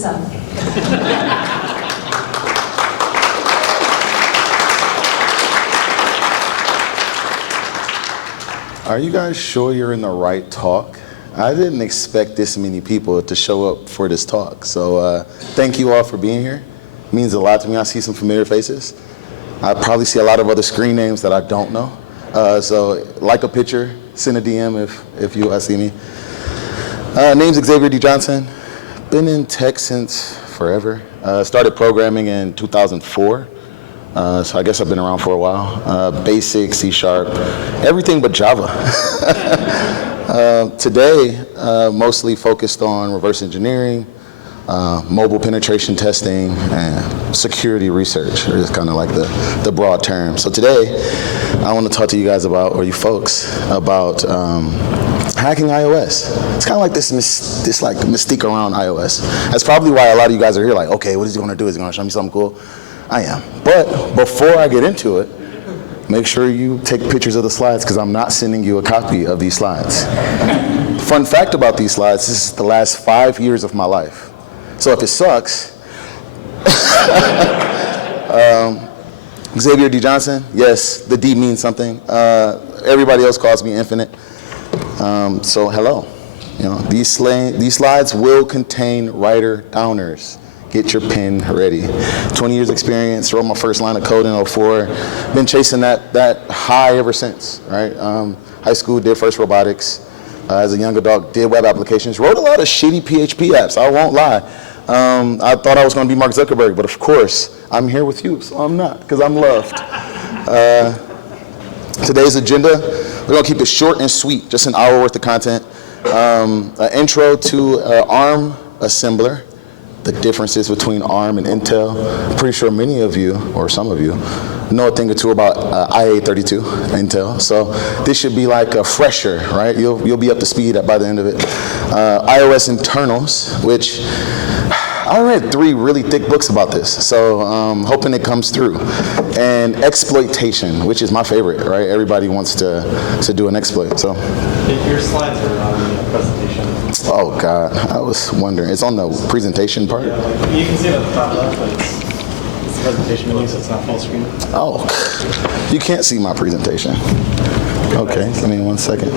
this up. Are you guys sure you're in the right talk? I didn't expect this many people to show up for this talk. So thank you all for being here. It means a lot to me. I see some familiar faces. I probably see a lot of other screen names that I don't know. So like a picture, send a DM if you see me. Name's Xavier D. Johnson. Been in tech since forever. Started programming in 2004. So I guess I've been around for a while. Basic, C#, everything but Java. Today, mostly focused on reverse engineering, mobile penetration testing, and security research, or just kind of like the broad term. So today, I want to talk to you guys about, or you folks, about hacking iOS. It's kind of like this like mystique around iOS. That's probably why a lot of you guys are here like, okay, what is he going to do? Is he going to show me something cool? I am. But before I get into it, make sure you take pictures of the slides because I'm not sending you a copy of these slides. Fun fact about these slides, this is the last 5 years of my life. So if it sucks, Xavier D. Johnson, yes, the D means something. Everybody else calls me Infinite. So hello. You know, these slides will contain writer downers. Get your pen ready. 20 years experience, wrote my first line of code in 04. Been chasing that high ever since, right? High school, did first robotics. As a young adult, did web applications. Wrote a lot of shitty PHP apps, I won't lie. I thought I was gonna be Mark Zuckerberg, but of course, I'm here with you, so I'm not, because I'm loved. Today's agenda, we're gonna keep it short and sweet, just an hour worth of content. An intro to ARM assembler, the differences between ARM and Intel. I'm pretty sure many of you, or some of you, know a thing or two about IA32 Intel. So this should be like a fresher, right? You'll be up to speed by the end of it. iOS internals, which I read 3 really thick books about this, so hoping it comes through. And exploitation, which is my favorite, right? Everybody wants to do an exploit, so. Your slides are on the presentation. Oh God, I was wondering. It's on the presentation part? Yeah, you can see it at the top left, but it's the presentation menu, so it's not full screen. Oh, you can't see my presentation. Okay, give me 1 second.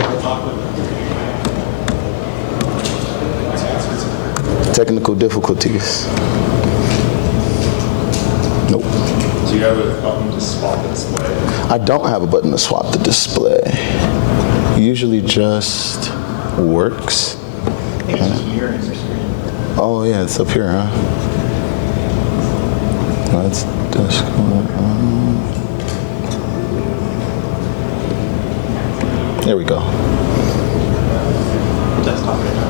Technical difficulties. Nope. Do you have a button to swap the display? I don't have a button to swap the display. Usually just works. I think it's just mirroring your screen. Oh yeah, it's up here, huh? Let's just go. There we go. Desktop right now.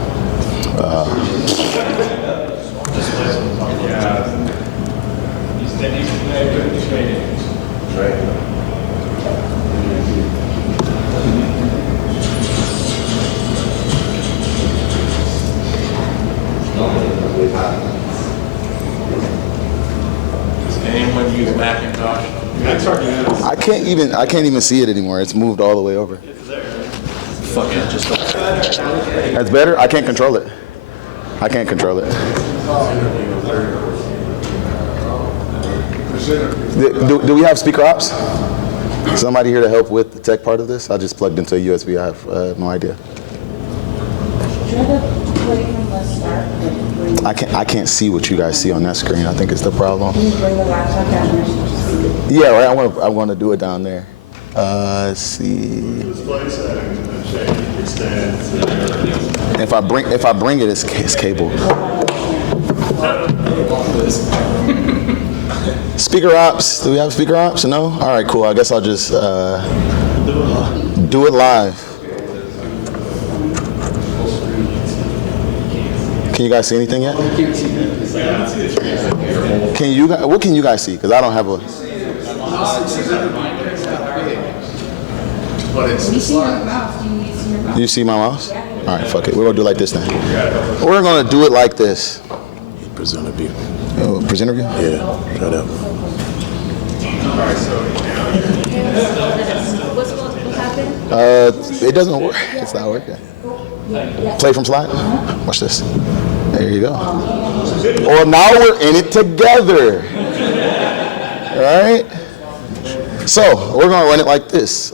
Does anyone use Macintosh? That's hard to use. I can't even see it anymore. It's moved all the way over. Fuck it, just That's better? I can't control it. I can't control it. Do we have speaker ops? Somebody here to help with the tech part of this? I just plugged into a USB. I have no idea. I can't see what you guys see on that screen. I think it's the problem. Yeah, right. I want to do it down there. Let's see. If I bring it, it's cable. Speaker ops. Do we have speaker ops? No? All right, cool. I guess I'll just do it live. Can you guys see anything yet? What can you guys see? Because I don't have a. You see my mouse? All right, fuck it. We're gonna do it like this then. We're gonna do it like this. Presenter view. Oh, presenter view? Yeah, shut up. It doesn't work. It's not working. Play from slide. Watch this. There you go. Well, now we're in it together. Right? So we're gonna run it like this.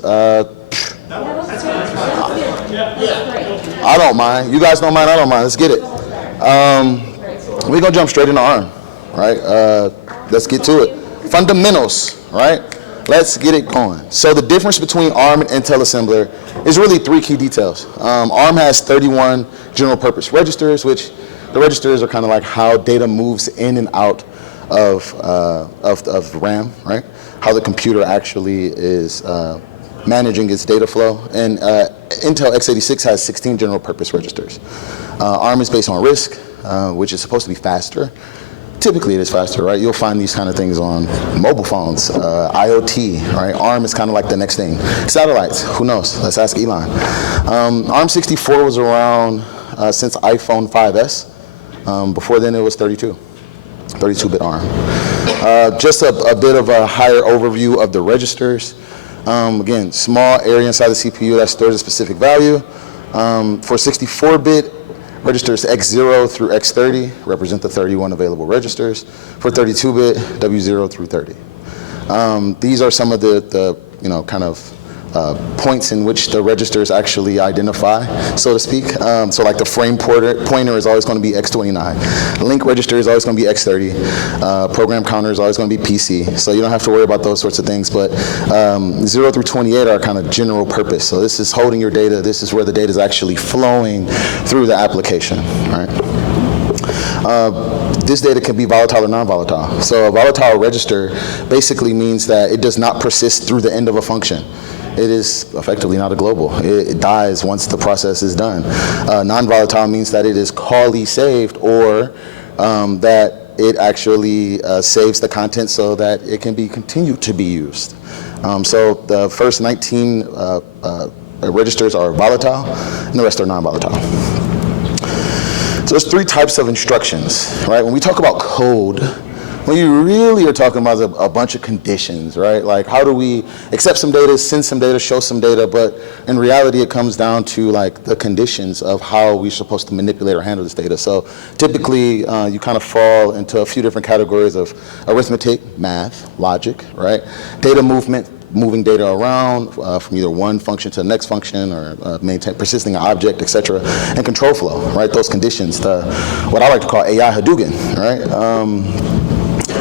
I don't mind. You guys don't mind, I don't mind. Let's get it. We're gonna jump straight into ARM, right? Let's get to it. Fundamentals, right? Let's get it going. So the difference between ARM and Intel Assembler is really 3 key details. ARM has 31 general purpose registers, which the registers are kind of like how data moves in and out of RAM, right? How the computer actually is managing its data flow. And Intel x86 has 16 general purpose registers. ARM is based on RISC, which is supposed to be faster. Typically it is faster, right? You'll find these kind of things on mobile phones, IoT, right? ARM is kind of like the next thing. Satellites, who knows? Let's ask Elon. ARM64 was around since iPhone 5S. Before then it was 32-bit ARM. Just a bit of a higher overview of the registers. Again, small area inside the CPU that stores a specific value. For 64-bit, registers X0 through X30 represent the 31 available registers. For 32-bit, W0 through 30. These are some of the kind of points in which the registers actually identify, so to speak. So like the frame pointer is always going to be X29. Link register is always going to be X30. Program counter is always going to be PC. So you don't have to worry about those sorts of things. But 0 through 28 are kind of general purpose. So this is holding your data. This is where the data is actually flowing through the application, right? This data can be volatile or non-volatile. So a volatile register basically means that it does not persist through the end of a function. It is effectively not a global. It dies once the process is done. Non-volatile means that it is callly saved, or that it actually saves the content so that it can be continued to be used. So the first 19 registers are volatile, and the rest are non-volatile. So there's 3 types of instructions, right? When we talk about code, when you really are talking about a bunch of conditions, right? Like how do we accept some data, send some data, show some data, but in reality it comes down to like the conditions of how we're supposed to manipulate or handle this data. So typically you kind of fall into a few different categories of arithmetic, math, logic, right? Data movement, moving data around from either one function to the next function, or persisting an object, etc. And control flow, right? Those conditions, what I like to call AI Hadouken, right?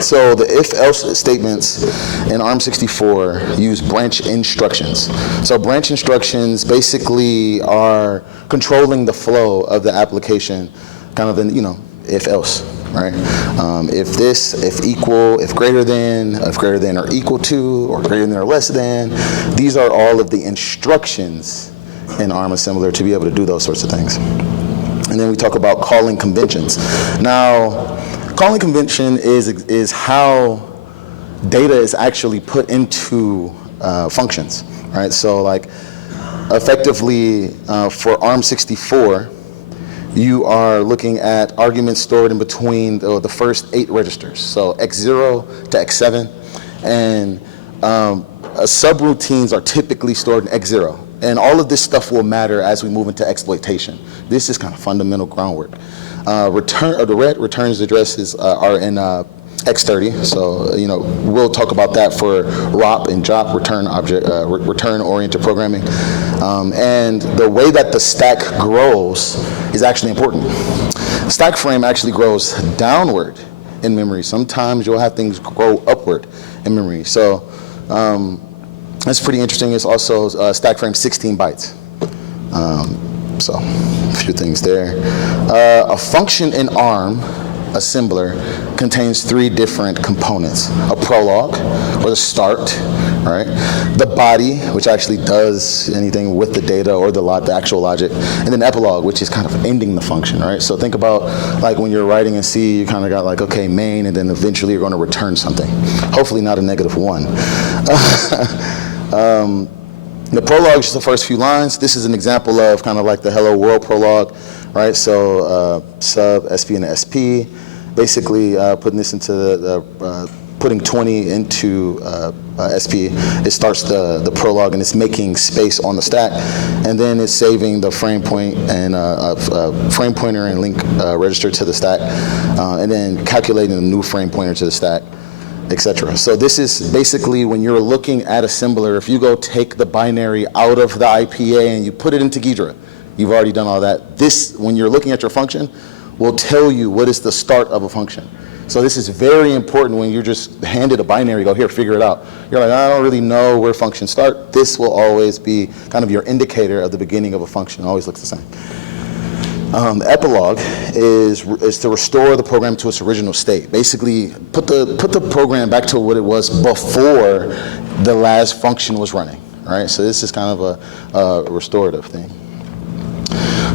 So the if-else statements in ARM64 use branch instructions. So branch instructions basically are controlling the flow of the application, kind of in, if-else, right? If this, if equal, if greater than or equal to, or greater than or less than. These are all of the instructions in ARM assembler to be able to do those sorts of things. And then we talk about calling conventions. Now, calling convention is how data is actually put into functions, right? So like effectively for ARM64, you are looking at arguments stored in between the first 8 registers. So X0 to X7, and subroutines are typically stored in X0. And all of this stuff will matter as we move into exploitation. This is kind of fundamental groundwork. The returns addresses are in X30, so we'll talk about that for ROP and JOP, return-oriented programming. And the way that the stack grows is actually important. The stack frame actually grows downward in memory. Sometimes you'll have things grow upward in memory. So that's pretty interesting. It's also stack frame 16 bytes. So a few things there. A function in ARM assembler contains 3 different components: a prologue, or the start, right? The body, which actually does anything with the data or the actual logic, and then epilogue, which is kind of ending the function, right? So think about like when you're writing in C, you kind of got like, okay, main, and then eventually you're going to return something. Hopefully not a -1. The prologue is just the first few lines. This is an example of kind of like the Hello World prologue, right? So sub, SP, and SP, basically putting this into the putting 20 into SP, it starts the prologue and it's making space on the stack, and then it's saving the frame point and frame pointer and link register to the stack, and then calculating the new frame pointer to the stack, etc. So this is basically when you're looking at assembler, if you go take the binary out of the IPA and you put it into Ghidra, you've already done all that. This, when you're looking at your function, will tell you what is the start of a function. So this is very important when you're just handed a binary, go here, figure it out. You're like, I don't really know where functions start. This will always be kind of your indicator of the beginning of a function. It always looks the same. The epilogue is to restore the program to its original state. Basically, put the program back to what it was before the last function was running, right? So this is kind of a restorative thing.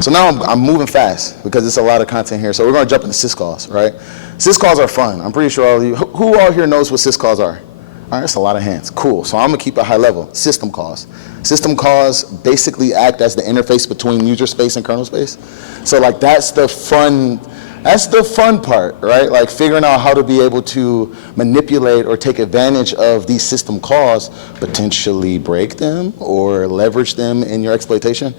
So now I'm moving fast because it's a lot of content here. So we're going to jump into syscalls, right? Syscalls are fun. I'm pretty sure all of you, who all here knows what syscalls are? All right, that's a lot of hands. Cool. So I'm going to keep it high level. System calls. System calls basically act as the interface between user space and kernel space. So like that's the fun part, right? Like figuring out how to be able to manipulate or take advantage of these system calls, potentially break them or leverage them in your exploitation.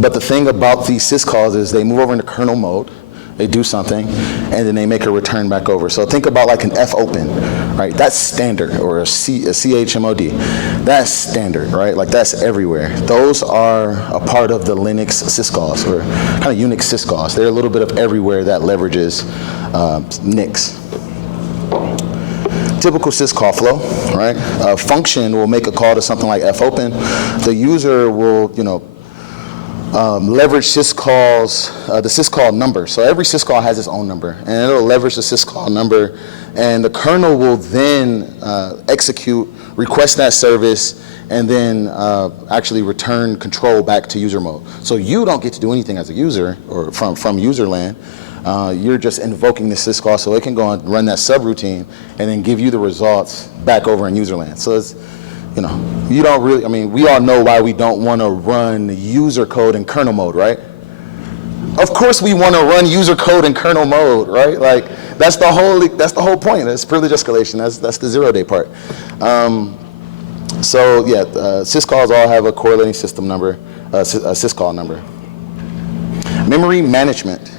But the thing about these syscalls is they move over into kernel mode, they do something, and then they make a return back over. So think about like an fopen, right? That's standard, or a chmod. That's standard, right? Like that's everywhere. Those are a part of the Linux syscalls, or kind of Unix syscalls. They're a little bit of everywhere that leverages Nix. Typical syscall flow, right? A function will make a call to something like fopen. The user will, leverage syscalls, the syscall number. So every syscall has its own number, and it'll leverage the syscall number, and the kernel will then execute, request that service, and then actually return control back to user mode. So you don't get to do anything as a user, or from user land. You're just invoking the syscall so it can go and run that subroutine and then give you the results back over in user land. So it's, you don't really, we all know why we don't want to run user code in kernel mode, right? Of course we want to run user code in kernel mode, right? Like, that's the whole point. That's privilege escalation. That's the 0-day part. Syscalls all have a correlating system number, a syscall number. Memory management.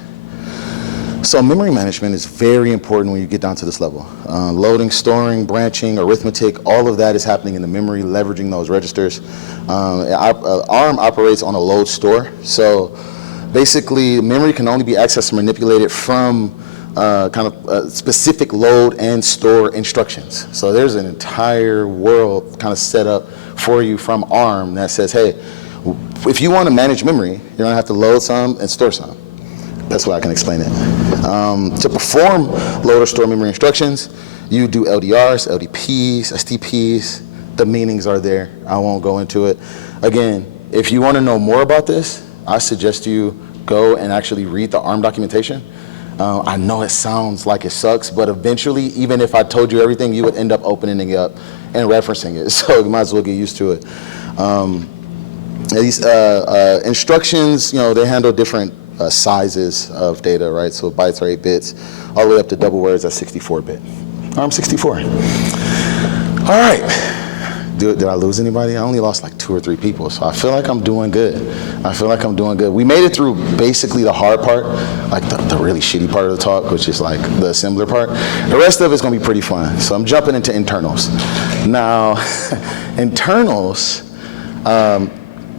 So memory management is very important when you get down to this level. Loading, storing, branching, arithmetic, all of that is happening in the memory, leveraging those registers. ARM operates on a load store. So basically, memory can only be accessed and manipulated from specific load and store instructions. So there's an entire world kind of set up for you from ARM that says, hey, if you want to manage memory, you're going to have to load some and store some. That's why I can explain it. To perform load or store memory instructions, you do LDRs, LDPs, STPs. The meanings are there. I won't go into it. Again, if you want to know more about this, I suggest you go and actually read the ARM documentation. I know it sounds like it sucks, but eventually, even if I told you everything, you would end up opening it up and referencing it. So you might as well get used to it. These instructions, they handle different sizes of data, right? So bytes are 8 bits, all the way up to double words at 64-bit. ARM 64. All right. Did I lose anybody? I only lost like 2 or 3 people, so I feel like I'm doing good. We made it through basically the hard part, like the really shitty part of the talk, which is like the assembler part. The rest of it's gonna be pretty fun. So I'm jumping into internals. Now, internals,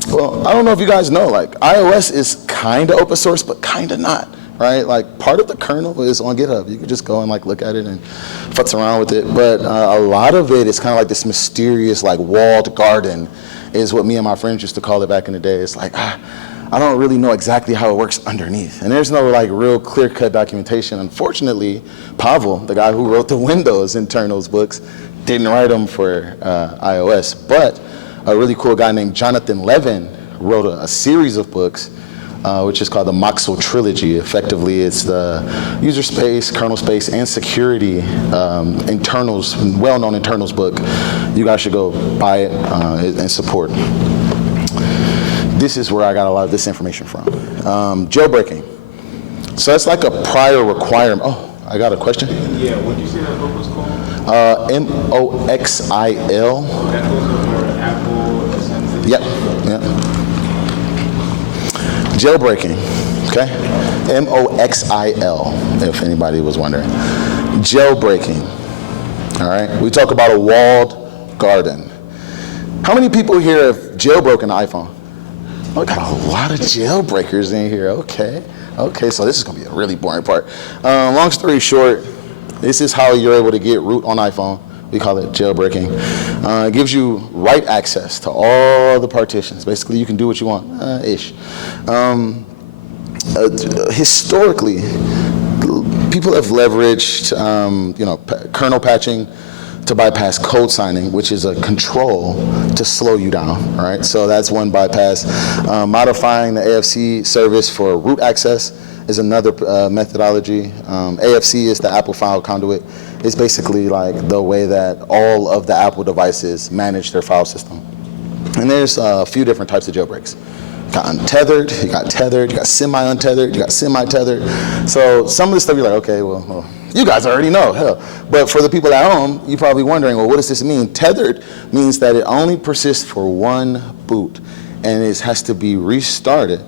well, I don't know if you guys know, like iOS is kind of open source, but kind of not, right? Like part of the kernel is on GitHub. You can just go and like look at it and futz around with it. But a lot of it is kind of like this mysterious like walled garden is what me and my friends used to call it back in the day. It's like, I don't really know exactly how it works underneath. And there's no like real clear-cut documentation. Unfortunately, Pavel, the guy who wrote the Windows internals books, didn't write them for iOS. But a really cool guy named Jonathan Levin wrote a series of books, which is called the Moxel Trilogy. Effectively, it's the user space, kernel space, and security internals, well-known internals book. You guys should go buy it and support. This is where I got a lot of this information from. Jailbreaking. So that's like a prior requirement. Oh, I got a question. Yeah, what did you say that book was called? MOXIL. That goes over Apple Attendees. Yep. Jailbreaking, okay? MOXIL, if anybody was wondering. Jailbreaking, all right? We talk about a walled garden. How many people here have jailbroken an iPhone? Oh, we got a lot of jailbreakers in here, okay. Okay, so this is gonna be a really boring part. Long story short, this is how you're able to get root on iPhone. We call it jailbreaking. It gives you write access to all the partitions. Basically, you can do what you want, ish. Historically, people have leveraged, kernel patching to bypass code signing, which is a control to slow you down, right? So that's one bypass. Modifying the AFC service for root access is another methodology. AFC is the Apple file conduit. It's basically like the way that all of the Apple devices manage their file system. And there's a few different types of jailbreaks. You got untethered, you got tethered, you got semi-untethered, you got semi-tethered. So some of the stuff you're like, okay, well, you guys already know, hell. But for the people at home, you're probably wondering, well, what does this mean? Tethered means that it only persists for one boot, and it has to be restarted.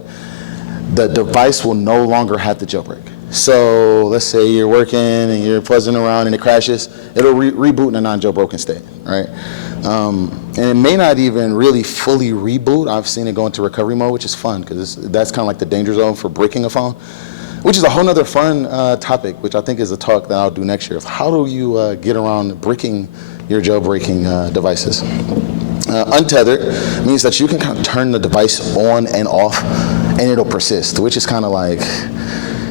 The device will no longer have the jailbreak. So let's say you're working and you're fuzzing around and it crashes, it'll reboot in a non-jailbroken state, right? And it may not even really fully reboot. I've seen it go into recovery mode, which is fun because that's kind of like the danger zone for breaking a phone, which is a whole nother fun topic, which I think is a talk that I'll do next year of how do you get around bricking your jailbreaking devices. Untethered means that you can kind of turn the device on and off and it'll persist, which is kind of like,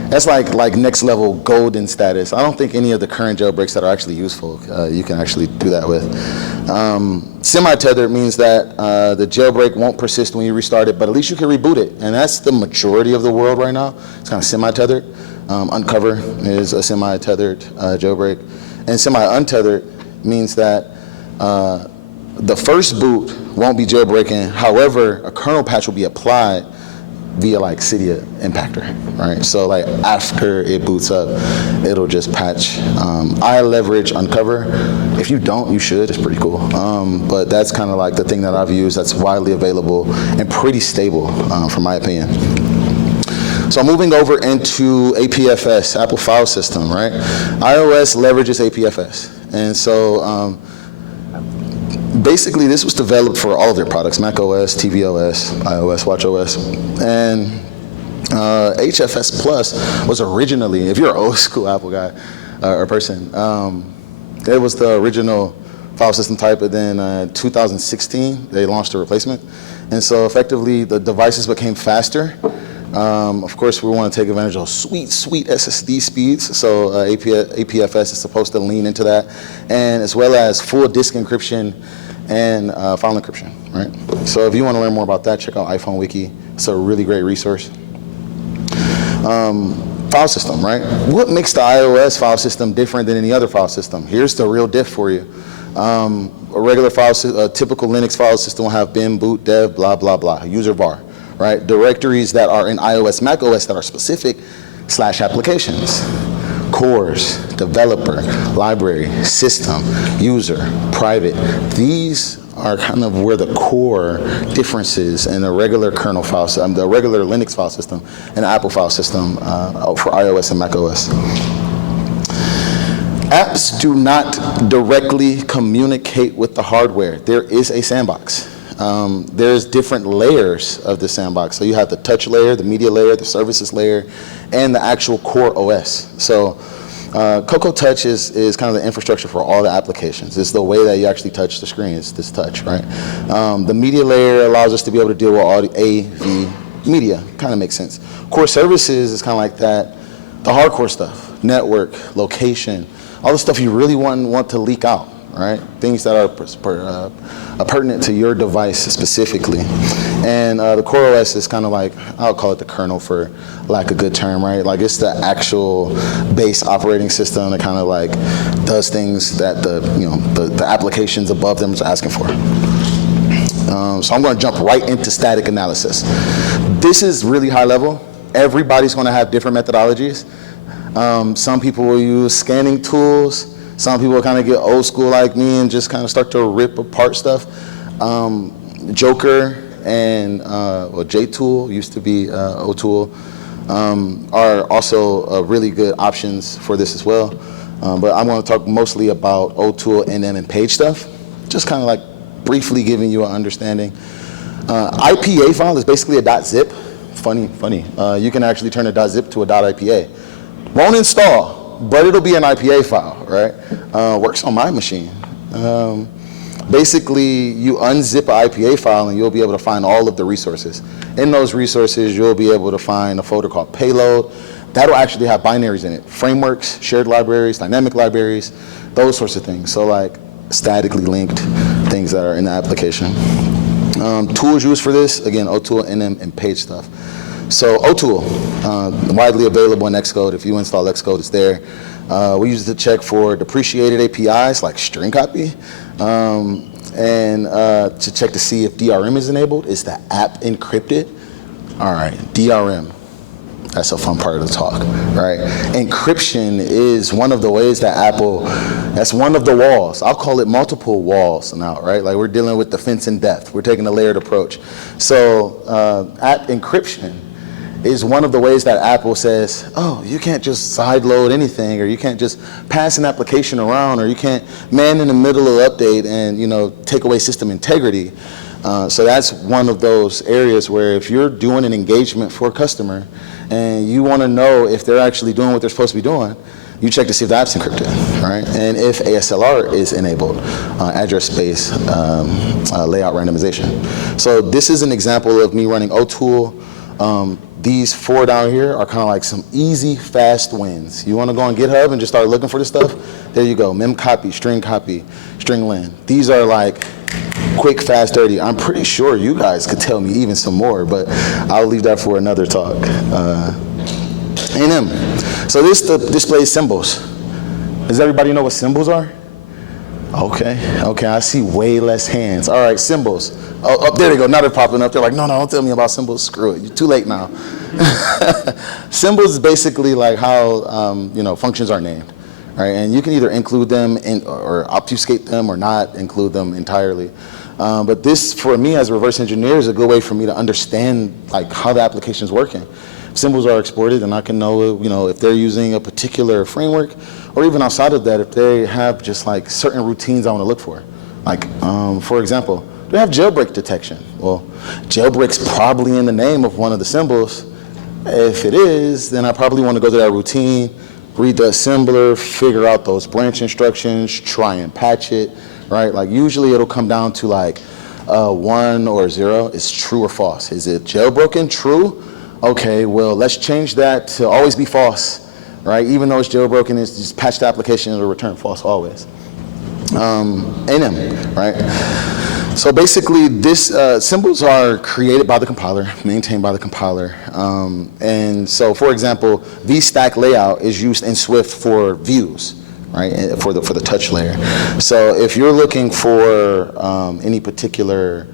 that's like next level golden status. I don't think any of the current jailbreaks that are actually useful, you can actually do that with. Semi-tethered means that the jailbreak won't persist when you restart it, but at least you can reboot it. And that's the majority of the world right now. It's kind of semi-tethered. Uncover is a semi-tethered jailbreak. And semi-untethered means that the first boot won't be jailbreaking. However, a kernel patch will be applied via like Cydia impactor, right? So like after it boots up, it'll just patch. I leverage Uncover. If you don't, you should, it's pretty cool. But that's kind of like the thing that I've used that's widely available and pretty stable, from my opinion. So moving over into APFS, Apple File System, right? iOS leverages APFS. And so basically this was developed for all of their products, macOS, tvOS, iOS, watchOS. And HFS Plus was originally, if you're an old school Apple guy or person, it was the original file system type, but then 2016, they launched a replacement. And so effectively the devices became faster. Of course, we want to take advantage of sweet SSD speeds, so APFS is supposed to lean into that, and as well as full disk encryption and file encryption, right? So if you want to learn more about that, check out iPhone Wiki. It's a really great resource. File system, right? What makes the iOS file system different than any other file system? Here's the real diff for you. A regular file, a typical Linux file system will have bin, boot, dev, blah, blah, blah, user var. Right? Directories that are in iOS, macOS that are specific / applications. Cores, developer, library, system, user, private. These are kind of where the core differences in the regular kernel file system, the regular Linux file system and the Apple file system for iOS and macOS. Apps do not directly communicate with the hardware. There is a sandbox. There's different layers of the sandbox. So you have the touch layer, the media layer, the services layer, and the actual core OS. So Cocoa Touch is kind of the infrastructure for all the applications. It's the way that you actually touch the screen. It's this touch, right? The media layer allows us to be able to deal with all the AV media. Kind of makes sense. Core services is kind of like that, the hardcore stuff, network, location, all the stuff you really want to leak out. Right? Things that are pertinent to your device specifically. And the Core OS is kind of like, I'll call it the kernel for lack of a good term, right? Like it's the actual base operating system that kind of like does things that the applications above them is asking for. So I'm going to jump right into static analysis. This is really high level. Everybody's going to have different methodologies. Some people will use scanning tools. Some people kind of get old school like me and just kind of start to rip apart stuff. Joker and JTool, used to be O'Toole, are also really good options for this as well. But I want to talk mostly about O'Toole, NM, and page stuff. Just kind of like briefly giving you an understanding. IPA file is basically a .zip. Funny. You can actually turn a .zip to a .ipa. Won't install, but it'll be an IPA file, right? Works on my machine. Basically, you unzip an IPA file and you'll be able to find all of the resources. In those resources, you'll be able to find a folder called payload. That'll actually have binaries in it. Frameworks, shared libraries, dynamic libraries, those sorts of things. So like statically linked things that are in the application. Tools used for this, again, O'Toole, NM, and page stuff. So O'Toole, widely available in Xcode. If you install Xcode, it's there. We use it to check for depreciated APIs like string copy, and to check to see if DRM is enabled. Is the app encrypted? All right, DRM. That's a fun part of the talk, right? Encryption is one of the ways that that's one of the walls. I'll call it multiple walls now, right? Like we're dealing with defense in depth. We're taking a layered approach. So app encryption is one of the ways that Apple says, oh, you can't just sideload anything, or you can't just pass an application around, or you can't man in the middle of update and take away system integrity. So that's one of those areas where if you're doing an engagement for a customer and you want to know if they're actually doing what they're supposed to be doing, you check to see if the app's encrypted, right? And if ASLR is enabled, address space layout randomization. So this is an example of me running O'Toole. These 4 down here are kind of like some easy, fast wins. You want to go on GitHub and just start looking for this stuff? There you go, mem copy, string len. These are like quick, fast, dirty. I'm pretty sure you guys could tell me even some more, but I'll leave that for another talk. NM. So this displays symbols. Does everybody know what symbols are? Okay, I see way less hands. All right, symbols. Oh, there they go, now they're popping up. They're like, no, don't tell me about symbols, screw it, you're too late now. Symbols is basically like how functions are named, right? And you can either include them or obfuscate them or not include them entirely. But this, for me as a reverse engineer, is a good way for me to understand like how the application is working. Symbols are exported, and I can know, if they're using a particular framework, or even outside of that, if they have just like certain routines I want to look for. Like, for example, do they have jailbreak detection? Well, jailbreak's probably in the name of one of the symbols. If it is, then I probably want to go to that routine, read the assembler, figure out those branch instructions, try and patch it, right? Like usually it'll come down to like 1 or 0. Is true or false? Is it jailbroken? True? Okay, well, let's change that to always be false, right? Even though it's jailbroken, it's just patch the application, it'll return false always. NM, right? So basically, this symbols are created by the compiler, maintained by the compiler. And so, for example, VStack layout is used in Swift for views, right? For the touch layer. So if you're looking for any particular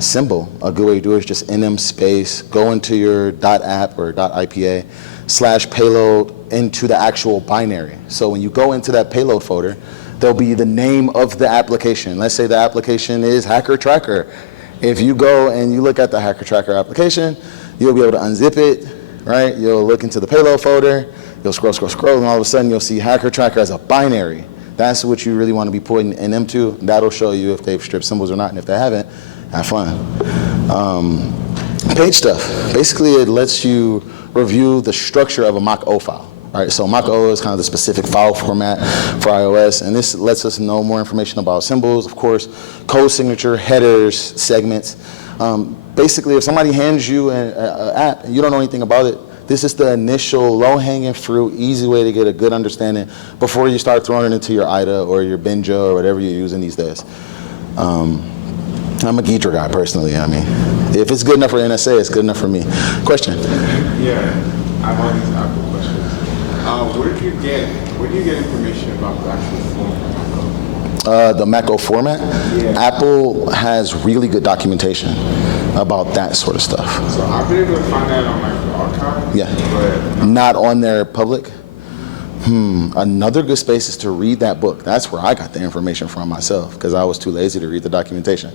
symbol, a good way to do it is just nm space, go into your .app or .ipa /payload into the actual binary. So when you go into that payload folder, there'll be the name of the application. Let's say the application is Hacker Tracker. If you go and you look at the Hacker Tracker application, you'll be able to unzip it, right? You'll look into the payload folder, you'll scroll, and all of a sudden you'll see Hacker Tracker as a binary. That's what you really want to be putting NM to. That'll show you if they've stripped symbols or not, and if they haven't, have fun. Page stuff. Basically, it lets you review the structure of a mock-O file. All right, so mock-O is kind of the specific file format for iOS, and this lets us know more information about symbols, of course, code signature, headers, segments. Basically, if somebody hands you an app and you don't know anything about it, this is the initial low-hanging fruit, easy way to get a good understanding before you start throwing it into your IDA or your Benjo or whatever you're using these days. I'm a Ghidra guy personally. I mean, if it's good enough for NSA, it's good enough for me. Question? Yeah, I have all these Apple questions. Where do you get information about the actual format? The Mac-O format? Yeah. Apple has really good documentation about that sort of stuff. So I've been able to find that on my archive. Yeah. But Not on their public? Another good space is to read that book. That's where I got the information from myself because I was too lazy to read the documentation.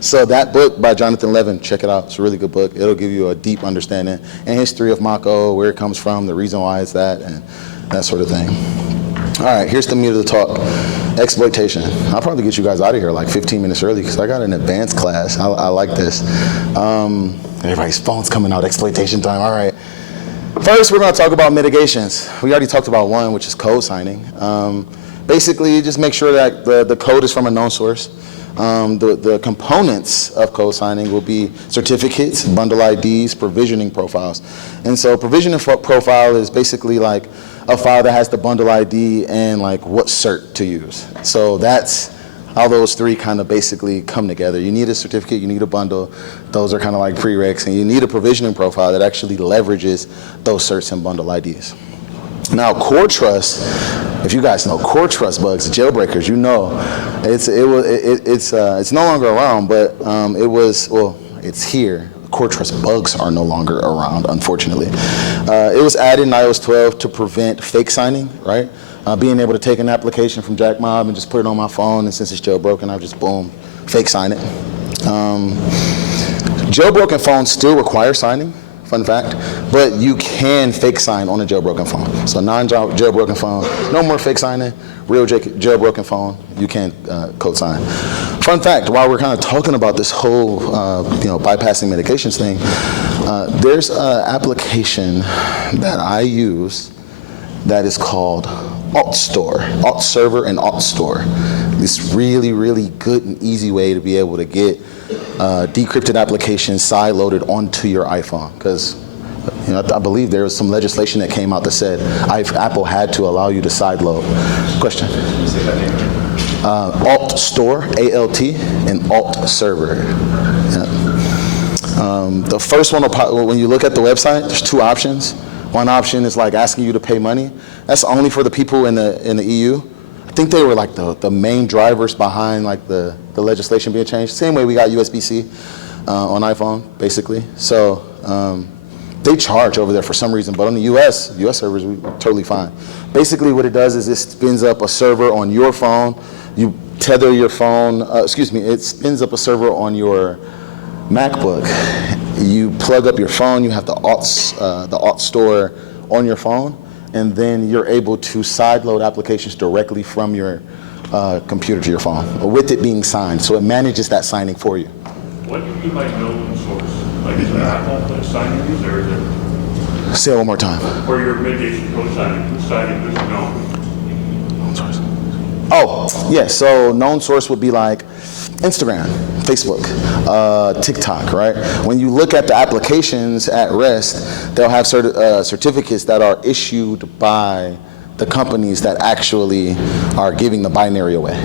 So that book by Jonathan Levin, check it out. It's a really good book. It'll give you a deep understanding and history of Mako, where it comes from, the reason why it's that, and that sort of thing. All right, here's the meat of the talk. Exploitation. I'll probably get you guys out of here like 15 minutes early because I got an advanced class. I like this. Everybody's phone's coming out, exploitation time, all right. First, we're going to talk about mitigations. We already talked about one, which is code signing. Basically, just make sure that the code is from a known source. The components of code signing will be certificates, bundle IDs, provisioning profiles. And so provisioning profile is basically like a file that has the bundle ID and like what cert to use. So that's how those three kind of basically come together. You need a certificate, you need a bundle. Those are kind of like prereqs, and you need a provisioning profile that actually leverages those certs and bundle IDs. Now, core trust, if you guys know core trust bugs, jailbreakers, you know, it's no longer around, but it's here. Core trust bugs are no longer around, unfortunately. It was added in iOS 12 to prevent fake signing, right? Being able to take an application from JackMob and just put it on my phone, and since it's jailbroken, I'll just boom, fake sign it. Jailbroken phones still require signing, fun fact, but you can fake sign on a jailbroken phone. So non-jailbroken phone, no more fake signing. Real jailbroken phone, you can code sign. Fun fact, while we're kind of talking about this whole bypassing medications thing, there's an application that I use that is called Alt Store, Alt Server and Alt Store. This really, really good and easy way to be able to get decrypted applications side-loaded onto your iPhone. Because I believe there was some legislation that came out that said Apple had to allow you to sideload. Question? Alt Store, ALT, and Alt Server. Yeah. The first one, when you look at the website, there's two options. One option is like asking you to pay money. That's only for the people in the EU. I think they were like the main drivers behind like the legislation being changed. Same way we got USB-C on iPhone, basically. So they charge over there for some reason, but on the US servers, we're totally fine. Basically what it does is it spins up a server on your phone. You tether your phone, it spins up a server on your MacBook. You plug up your phone, you have the Alt Store on your phone, and then you're able to sideload applications directly from your computer to your phone, with it being signed. So it manages that signing for you. What do you mean by known source? Like is it Apple that's signing these, or is it? Say it one more time. For your mitigation code signing this known? Oh, yeah, so known source would be like Instagram, Facebook, TikTok, right? When you look at the applications at rest, they'll have certificates that are issued by the companies that actually are giving the binary away,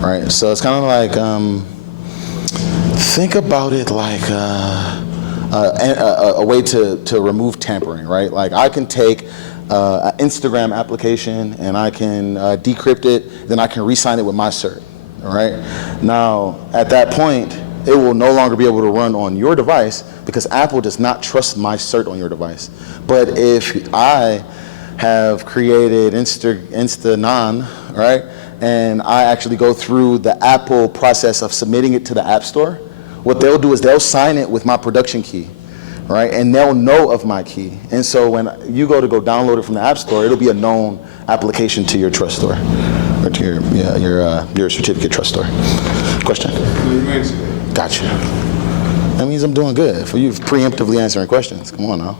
right? So it's kind of like, think about it like a way to remove tampering, right? Like I can take an Instagram application and I can decrypt it, then I can re-sign it with my cert. All right. Now, at that point, it will no longer be able to run on your device because Apple does not trust my cert on your device. But if I have created Instanon, right, and I actually go through the Apple process of submitting it to the App Store, what they'll do is they'll sign it with my production key, right, and they'll know of my key. And so when you go download it from the App Store, it'll be a known application to your trust store. Or to your certificate trust store. Question? Gotcha. That means I'm doing good for you preemptively answering questions. Come on now.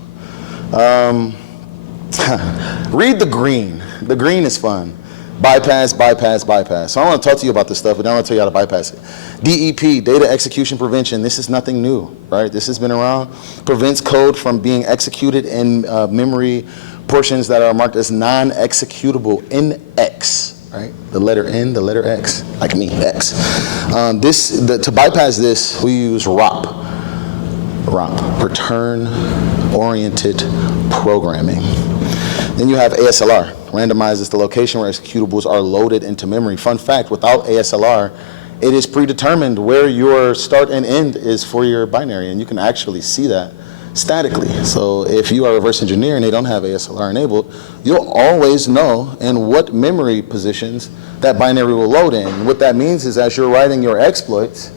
Read the green. The green is fun. Bypass, bypass, bypass. So I want to talk to you about this stuff, but then I want to tell you how to bypass it. DEP, data execution prevention. This is nothing new, right? This has been around. Prevents code from being executed in memory portions that are marked as non-executable in X. Right? The letter N, the letter X, like me, X. To bypass this, we use ROP, return-oriented programming. Then you have ASLR, randomizes the location where executables are loaded into memory. Fun fact, without ASLR, it is predetermined where your start and end is for your binary, and you can actually see that statically. So if you are a reverse engineer and they don't have ASLR enabled, you'll always know in what memory positions that binary will load in. What that means is as you're writing your exploits,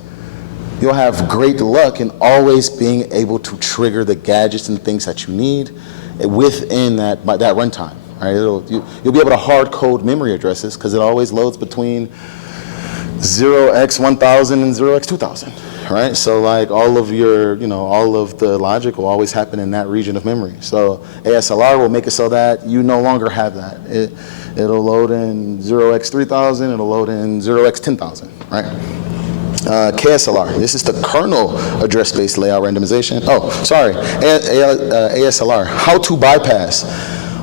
you'll have great luck in always being able to trigger the gadgets and things that you need within that runtime. Right? You'll be able to hard code memory addresses because it always loads between 0x1000 and 0x2000. Right? So like all of the logic will always happen in that region of memory. So ASLR will make it so that you no longer have that. It'll load in 0x3000, it'll load in 0x10000, right? KSLR, this is the kernel address space layout randomization. Oh, sorry, ASLR, how to bypass.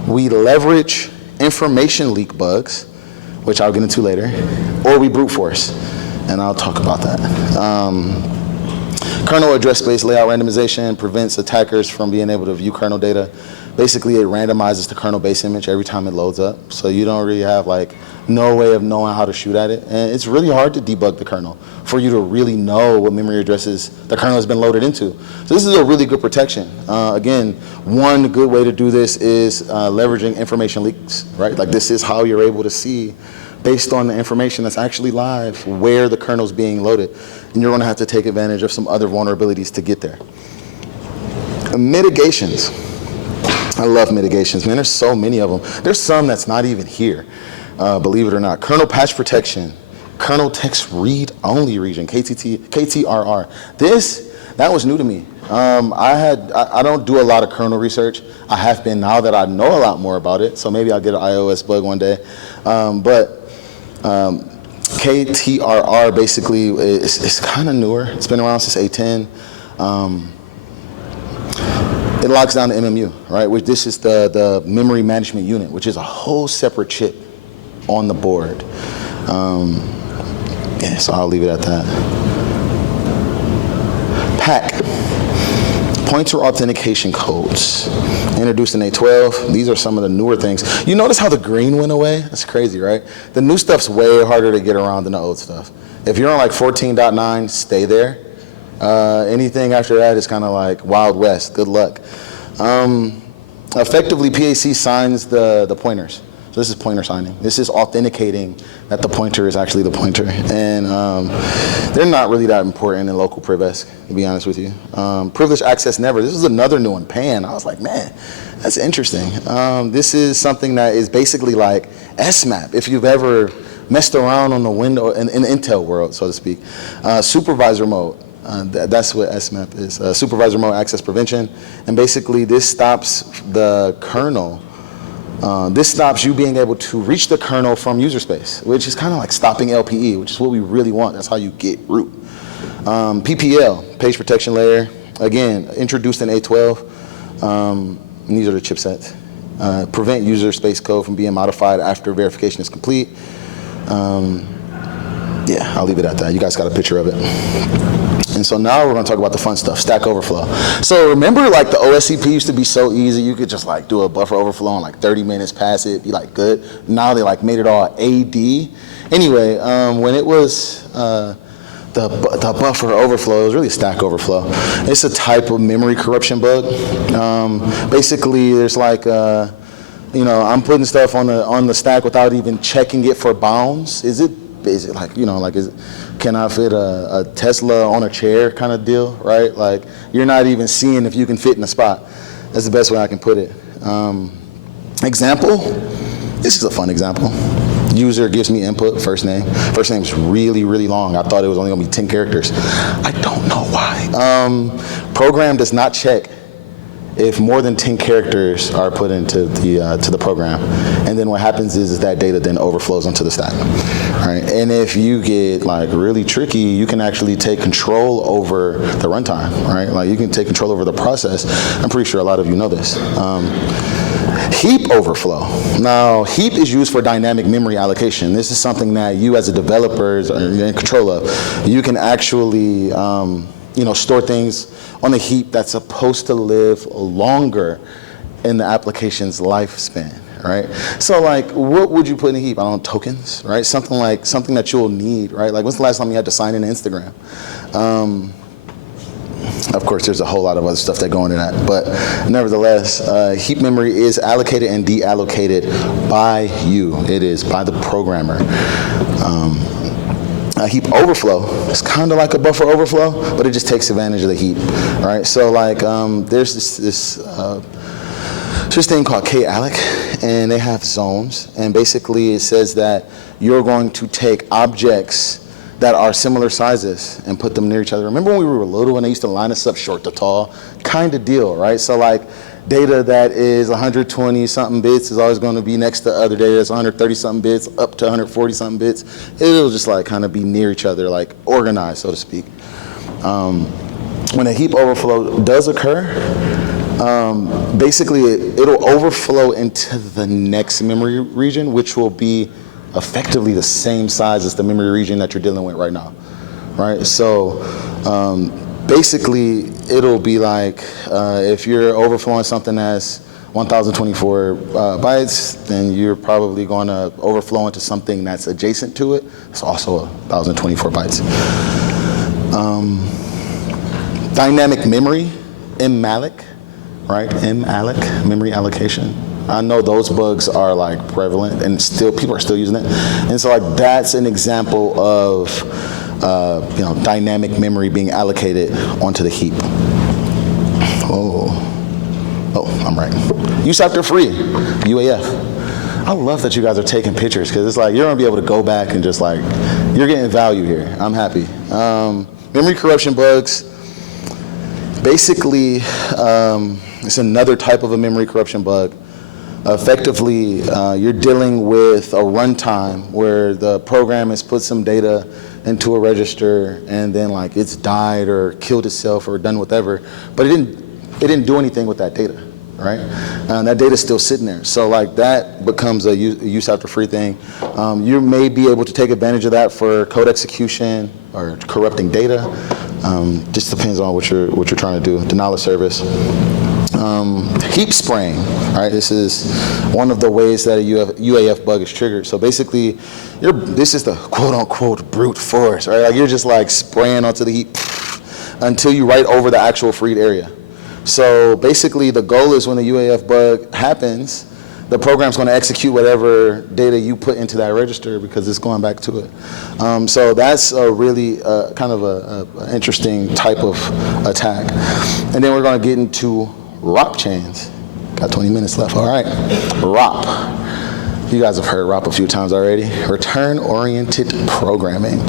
We leverage information leak bugs, which I'll get into later, or we brute force, and I'll talk about that. Kernel address space layout randomization prevents attackers from being able to view kernel data. Basically, it randomizes the kernel base image every time it loads up, so you don't really have no way of knowing how to shoot at it. And it's really hard to debug the kernel for you to really know what memory addresses the kernel has been loaded into. So this is a really good protection. Again, one good way to do this is leveraging information leaks, right? Like this is how you're able to see, based on the information that's actually live, where the kernel's being loaded. And you're gonna have to take advantage of some other vulnerabilities to get there. Mitigations. I love mitigations, man. There's so many of them. There's some that's not even here, believe it or not. Kernel patch protection, kernel text read only region, KTRR. That was new to me. I don't do a lot of kernel research. I have been now that I know a lot more about it, so maybe I'll get an iOS bug one day. KTRR basically is kind of newer. It's been around since A10. It locks down the MMU, right? Which this is the memory management unit, which is a whole separate chip on the board. Yeah, so I'll leave it at that. PAC, pointer authentication codes, introduced in A12. These are some of the newer things. You notice how the green went away? That's crazy, right? The new stuff's way harder to get around than the old stuff. If you're on like 14.9, stay there. Anything after that is kind of like Wild West. Good luck. Effectively, PAC signs the pointers. So this is pointer signing. This is authenticating that the pointer is actually the pointer. And they're not really that important in local PrivEsk, to be honest with you. Privileged access never. This is another new one, PAN. I was like, man, that's interesting. This is something that is basically like SMAP, if you've ever messed around on the window in the Intel world, so to speak. Supervisor mode. That's what SMAP is, supervisor mode access prevention. And basically this stops the kernel. This stops you being able to reach the kernel from user space, which is kind of like stopping LPE, which is what we really want. That's how you get root. PPL, page protection layer, again, introduced in A12. These are the chipsets. Prevent user space code from being modified after verification is complete. Yeah, I'll leave it at that. You guys got a picture of it. And so now we're gonna talk about the fun stuff, Stack Overflow. So remember like the OSCP used to be so easy, you could just like do a buffer overflow in like 30 minutes, pass it, be like good. Now they like made it all AD. Anyway, when it was the buffer overflow, it was really Stack Overflow. It's a type of memory corruption bug. Basically there's like, I'm putting stuff on the stack without even checking it for bounds. Is it like, can I fit a Tesla on a chair kind of deal, right? Like, you're not even seeing if you can fit in a spot. That's the best way I can put it. Example, this is a fun example. User gives me input, first name. First name is really, really long. I thought it was only gonna be 10 characters. I don't know why. Program does not check if more than 10 characters are put into the program. And then what happens is that data then overflows onto the stack, right? And if you get like really tricky, you can actually take control over the runtime, right? Like you can take control over the process. I'm pretty sure a lot of you know this. Heap overflow. Now, heap is used for dynamic memory allocation. This is something that you as a developer are in control of. You can actually store things on a heap that's supposed to live longer in the application's lifespan, right? So like, what would you put in a heap? I don't know, tokens, right? Something that you'll need, right? Like, when's the last time you had to sign in to Instagram? Of course, there's a whole lot of other stuff that go into that, but nevertheless, heap memory is allocated and deallocated by you. It is by the programmer. A heap overflow is kind of like a buffer overflow, but it just takes advantage of the heap, right? So like, there's this thing called K-alloc, and they have zones, and basically it says that you're going to take objects that are similar sizes and put them near each other. Remember when we were little and they used to line us up short to tall? Kind of deal, right? So like data that is 120 something bits is always going to be next to other data that's 130 something bits up to 140 something bits. It'll just like kind of be near each other, like organized, so to speak. When a heap overflow does occur, basically it'll overflow into the next memory region, which will be effectively the same size as the memory region that you're dealing with right now, right? So basically it'll be like if you're overflowing something that's 1024 bytes, then you're probably going to overflow into something that's adjacent to it. It's also 1024 bytes. Dynamic memory, malloc, right? malloc, memory allocation. I know those bugs are like prevalent and still people are still using it. And so like that's an example of dynamic memory being allocated onto the heap. Oh, I'm right. Use after free, UAF. I love that you guys are taking pictures because it's like you're gonna be able to go back and just like, you're getting value here. I'm happy. Memory corruption bugs. Basically, it's another type of a memory corruption bug. Effectively, you're dealing with a runtime where the program has put some data into a register and then like it's died or killed itself or done whatever, but it didn't do anything with that data, right? And that data's still sitting there. So like that becomes a use after free thing. You may be able to take advantage of that for code execution or corrupting data. Just depends on what you're trying to do. Denial of service. Heap spraying, right? This is one of the ways that a UAF bug is triggered. So basically, this is the quote-unquote brute force, right? Like you're just like spraying onto the heap until you write over the actual freed area. So basically, the goal is when the UAF bug happens, the program's going to execute whatever data you put into that register because it's going back to it. So that's a really kind of a interesting type of attack. And then we're going to get into ROP chains. Got 20 minutes left. All right. ROP. You guys have heard ROP a few times already. Return-oriented programming.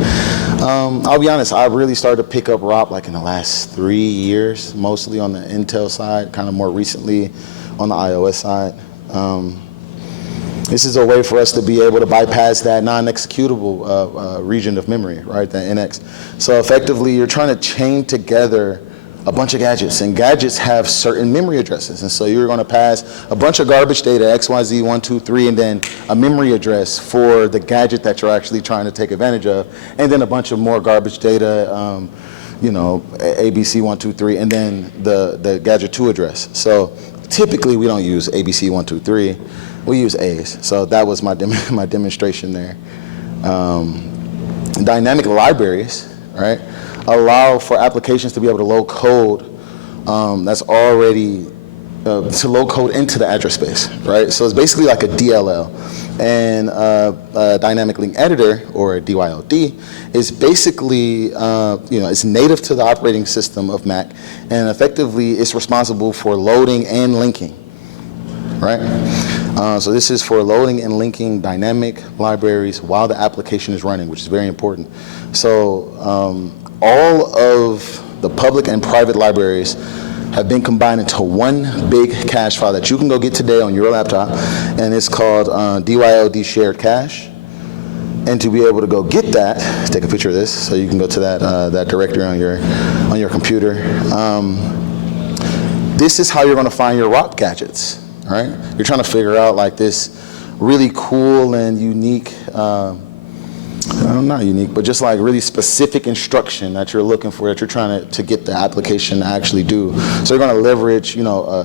I'll be honest, I really started to pick up ROP like in the last 3 years, mostly on the Intel side, kind of more recently on the iOS side. This is a way for us to be able to bypass that non-executable region of memory, right, the NX. So effectively, you're trying to chain together a bunch of gadgets, and gadgets have certain memory addresses. And so you're going to pass a bunch of garbage data, XYZ, 1, 2, 3, and then a memory address for the gadget that you're actually trying to take advantage of, and then a bunch of more garbage data, ABC, 1, 2, 3, and then the gadget 2 address. So typically, we don't use ABC 1, 2, 3. We use A's. So that was my demonstration there. Dynamic libraries, right, allow for applications to be able to load code that's already to load code into the address space, right? So it's basically like a DLL. And a dynamic link editor, or a DYLD, is basically, it's native to the operating system of Mac, and effectively it's responsible for loading and linking, right? So this is for loading and linking dynamic libraries while the application is running, which is very important. So all of the public and private libraries have been combined into one big cache file that you can go get today on your laptop, and it's called DYLD shared cache. And to be able to go get that, take a picture of this so you can go to that directory on your computer. This is how you're going to find your ROP gadgets, right? You're trying to figure out like this really cool and unique, not unique, but just like really specific instruction that you're looking for, that you're trying to get the application to actually do. So you're going to leverage,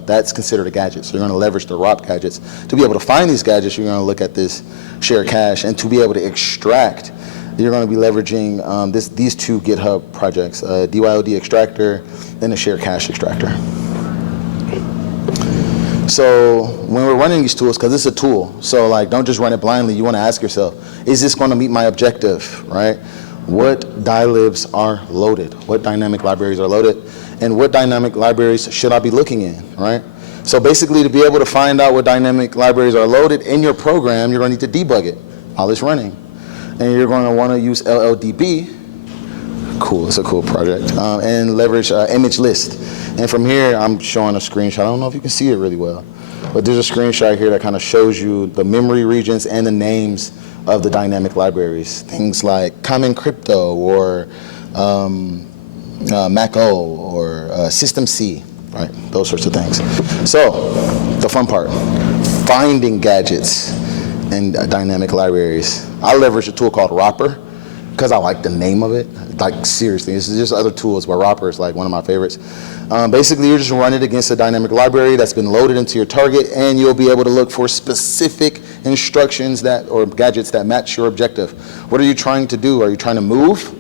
that's considered a gadget. So you're going to leverage the ROP gadgets. To be able to find these gadgets, you're going to look at this shared cache, and to be able to extract you're going to be leveraging these two GitHub projects, a DYOD extractor and a shared cache extractor. So when we're running these tools, because it's a tool, so like don't just run it blindly, you want to ask yourself, is this going to meet my objective, right? What dylibs are loaded? What dynamic libraries are loaded? And what dynamic libraries should I be looking in, right? So basically, to be able to find out what dynamic libraries are loaded in your program, you're going to need to debug it while it's running. And you're going to want to use LLDB. Cool, it's a cool project. And leverage image list. And from here, I'm showing a screenshot. I don't know if you can see it really well, but there's a screenshot here that kind of shows you the memory regions and the names of the dynamic libraries. Things like Common Crypto or Mac-O or System-C, right? Those sorts of things. So, the fun part, finding gadgets in dynamic libraries. I leverage a tool called Ropper because I like the name of it. Like seriously, this is just other tools, but Ropper is like one of my favorites. Basically, you just run it against a dynamic library that's been loaded into your target, and you'll be able to look for specific instructions or gadgets that match your objective. What are you trying to do? Are you trying to move?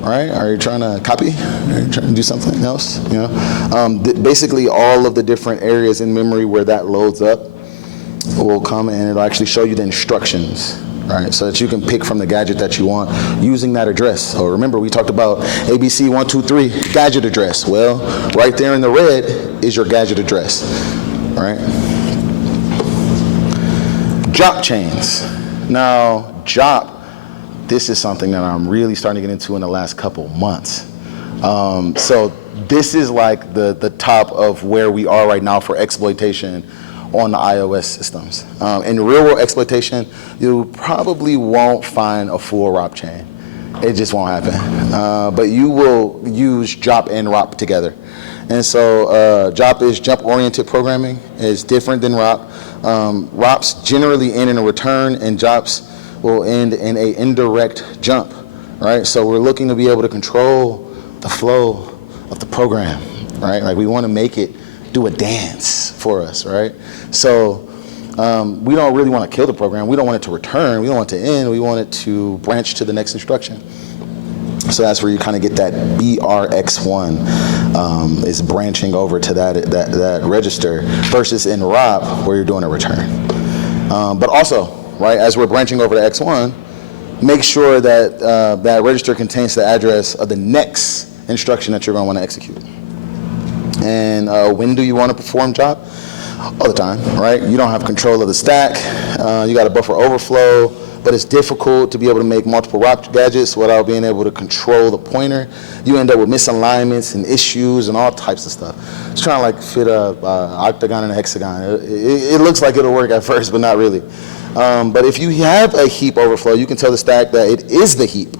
Right? Are you trying to copy? Are you trying to do something else? You know? Basically, all of the different areas in memory where that loads up will come, and it'll actually show you the instructions. Right, so that you can pick from the gadget that you want using that address. So remember, we talked about ABC123 gadget address. Well, right there in the red is your gadget address. Right? Job chains. Now, job, this is something that I'm really starting to get into in the last couple months. So this is like the top of where we are right now for exploitation on the iOS systems. In real-world exploitation, you probably won't find a full ROP chain. It just won't happen. But you will use JOP and ROP together. And so JOP is jump-oriented programming. It's different than ROP. ROPs generally end in a return, and JOPs will end in an indirect jump, right? So we're looking to be able to control the flow of the program, right? Like we want to make it do a dance for us, right? So we don't really want to kill the program. We don't want it to return. We don't want it to end. We want it to branch to the next instruction. So that's where you kind of get that BRX1 is branching over to that register versus in ROP where you're doing a return. But also, right, as we're branching over to X1, make sure that that register contains the address of the next instruction that you're going to want to execute. And when do you want to perform job? All the time, right? You don't have control of the stack. You got a buffer overflow, but it's difficult to be able to make multiple ROP gadgets without being able to control the pointer. You end up with misalignments and issues and all types of stuff. It's trying to like fit a octagon and a hexagon. It looks like it'll work at first, but not really. But if you have a heap overflow, you can tell the stack that it is the heap.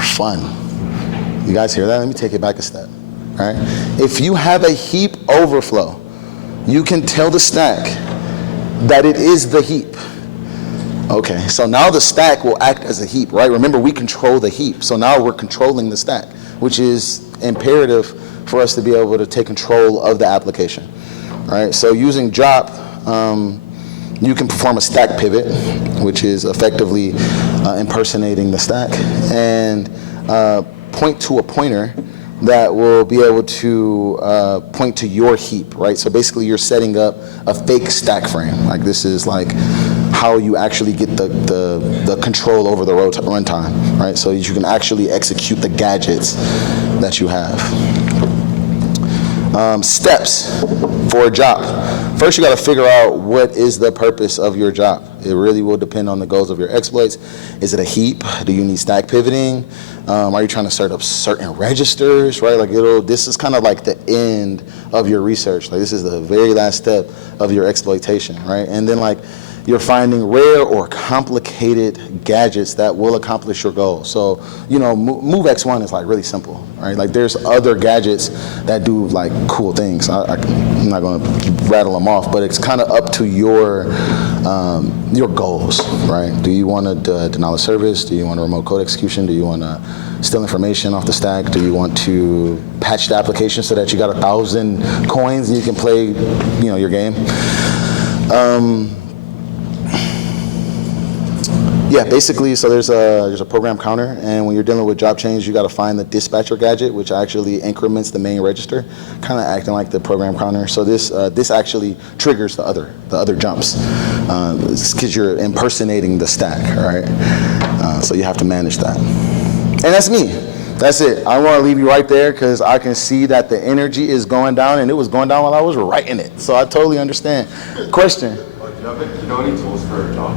Fun. You guys hear that? Let me take it back a step. All right? If you have a heap overflow, you can tell the stack that it is the heap. Okay, so now the stack will act as a heap, right? Remember, we control the heap, so now we're controlling the stack, which is imperative for us to be able to take control of the application. All right, so using JOP, you can perform a stack pivot, which is effectively impersonating the stack, and point to a pointer that will be able to point to your heap, right? So basically you're setting up a fake stack frame. Like this is like how you actually get the control over the runtime, right? So you can actually execute the gadgets that you have. Steps for a job. First, you got to figure out what is the purpose of your job. It really will depend on the goals of your exploits. Is it a heap? Do you need stack pivoting? Are you trying to start up certain registers, right? Like this is kind of like the end of your research. Like this is the very last step of your exploitation, right? And then like you're finding rare or complicated gadgets that will accomplish your goal. So, you know, move X1 is like really simple, right? Like there's other gadgets that do like cool things. I'm not going to rattle them off, but it's kind of up to your goals, right? Do you want to deny a service? Do you want a remote code execution? Do you want to steal information off the stack? Do you want to patch the application so that you got 1,000 coins and you can play, you know, your game? Yeah, basically, so there's a program counter, and when you're dealing with job change, you got to find the dispatcher gadget, which actually increments the main register, kind of acting like the program counter. So this actually triggers the other jumps, because you're impersonating the stack, right? So you have to manage that, and that's me. That's it. I want to leave you right there because I can see that the energy is going down, and it was going down while I was writing it. So I totally understand. Question. You know any tools for a job?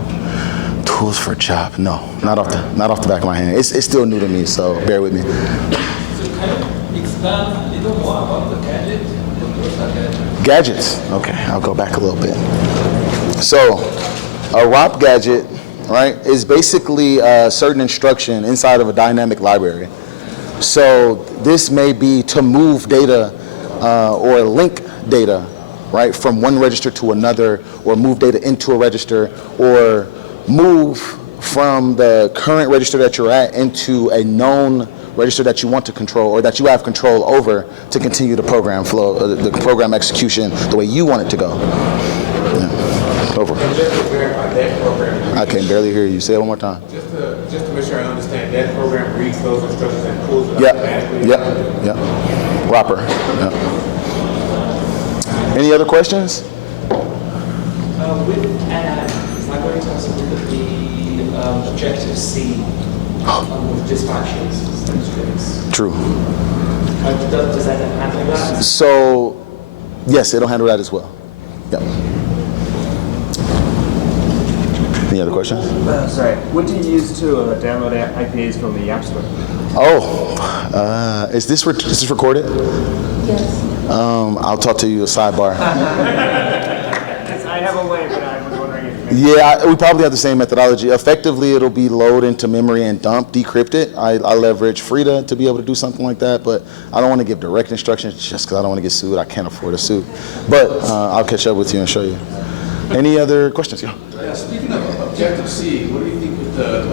Tools for a job? No, not off the back of my hand. It's still new to me, so bear with me. So kind of expand a little more about the gadget. What's that gadget? Gadgets. Okay, I'll go back a little bit. So a ROP gadget, right, is basically a certain instruction inside of a dynamic library. So this may be to move data or link data, right, from one register to another, or move data into a register, or move from the current register that you're at into a known register that you want to control or that you have control over to continue the program flow, the program execution the way you want it to go. Yeah. Over. Just to verify, that program. I can barely hear you. Say it one more time. Just to make sure I understand, that program reads those instructions and pulls it Yep. automatically. Yep. Whopper. Yep. Any other questions? With is that going to also look at the Objective-C with dispatches and strings? True. Does that handle that? So, yes, it'll handle that as well. Yep. Any other questions? Sorry, what do you use to download IPAs from the App Store? Oh, is this recorded? Yes. I'll talk to you a sidebar. I have a way, but I was wondering if maybe... Yeah, we probably have the same methodology. Effectively, it'll be load into memory and dump, decrypt it. I leverage Frida to be able to do something like that, but I don't want to give direct instructions just because I don't want to get sued. I can't afford a suit. But I'll catch up with you and show you. Any other questions? Yeah. Speaking of Objective-C, what do you think with the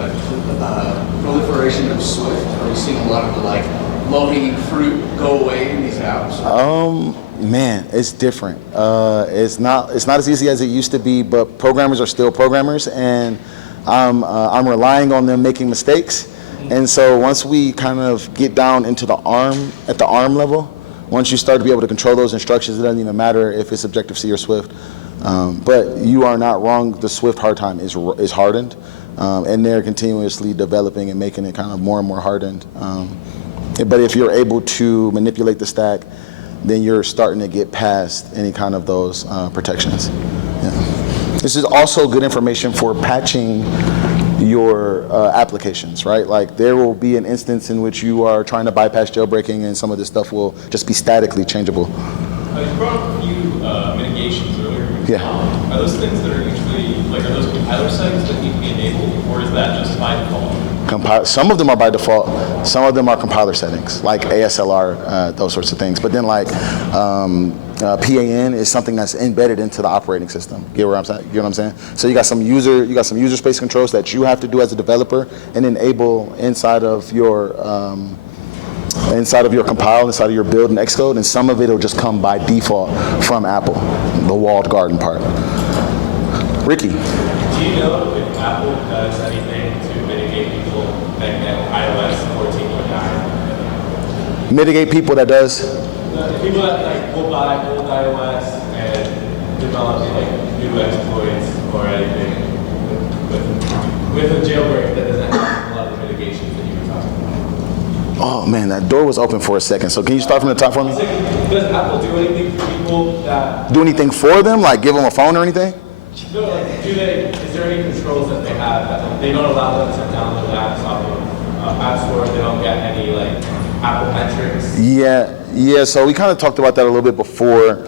proliferation of Swift? Are you seeing a lot of the low-hanging fruit go away in these apps? Man, it's different. It's not as easy as it used to be, but programmers are still programmers, and I'm relying on them making mistakes. And so once we kind of get down into the ARM level, once you start to be able to control those instructions, it doesn't even matter if it's Objective-C or Swift. But you are not wrong. The Swift hard time is hardened, and they're continuously developing and making it kind of more and more hardened. But if you're able to manipulate the stack, then you're starting to get past any kind of those protections. Yeah. This is also good information for patching your applications, right? Like there will be an instance in which you are trying to bypass jailbreaking, and some of this stuff will just be statically changeable. You brought up a few mitigations earlier. Yeah. Are those things that are usually, are those compiler settings that need to be enabled, or is that just by default? Some of them are by default. Some of them are compiler settings, like ASLR, those sorts of things. But then PAN is something that's embedded into the operating system. Get what I'm saying? So you got some user space controls that you have to do as a developer and enable inside of your compile, inside of your build and Xcode, and some of it will just come by default from Apple, the walled garden part. Ricky. Do you know if Apple does anything to mitigate people that get iOS 14.9? Mitigate people that does? People that will buy old iOS and develop new exploits or anything with a jailbreak that doesn't have a lot of mitigations that you were talking about. Oh man, that door was open for a second. So can you start from the top for me? Does Apple do anything for people that... Do anything for them, like give them a phone or anything? No, is there any controls that they have that they don't allow them to download apps off of App Store? They don't get any Apple metrics? Yeah. So we kind of talked about that a little bit before.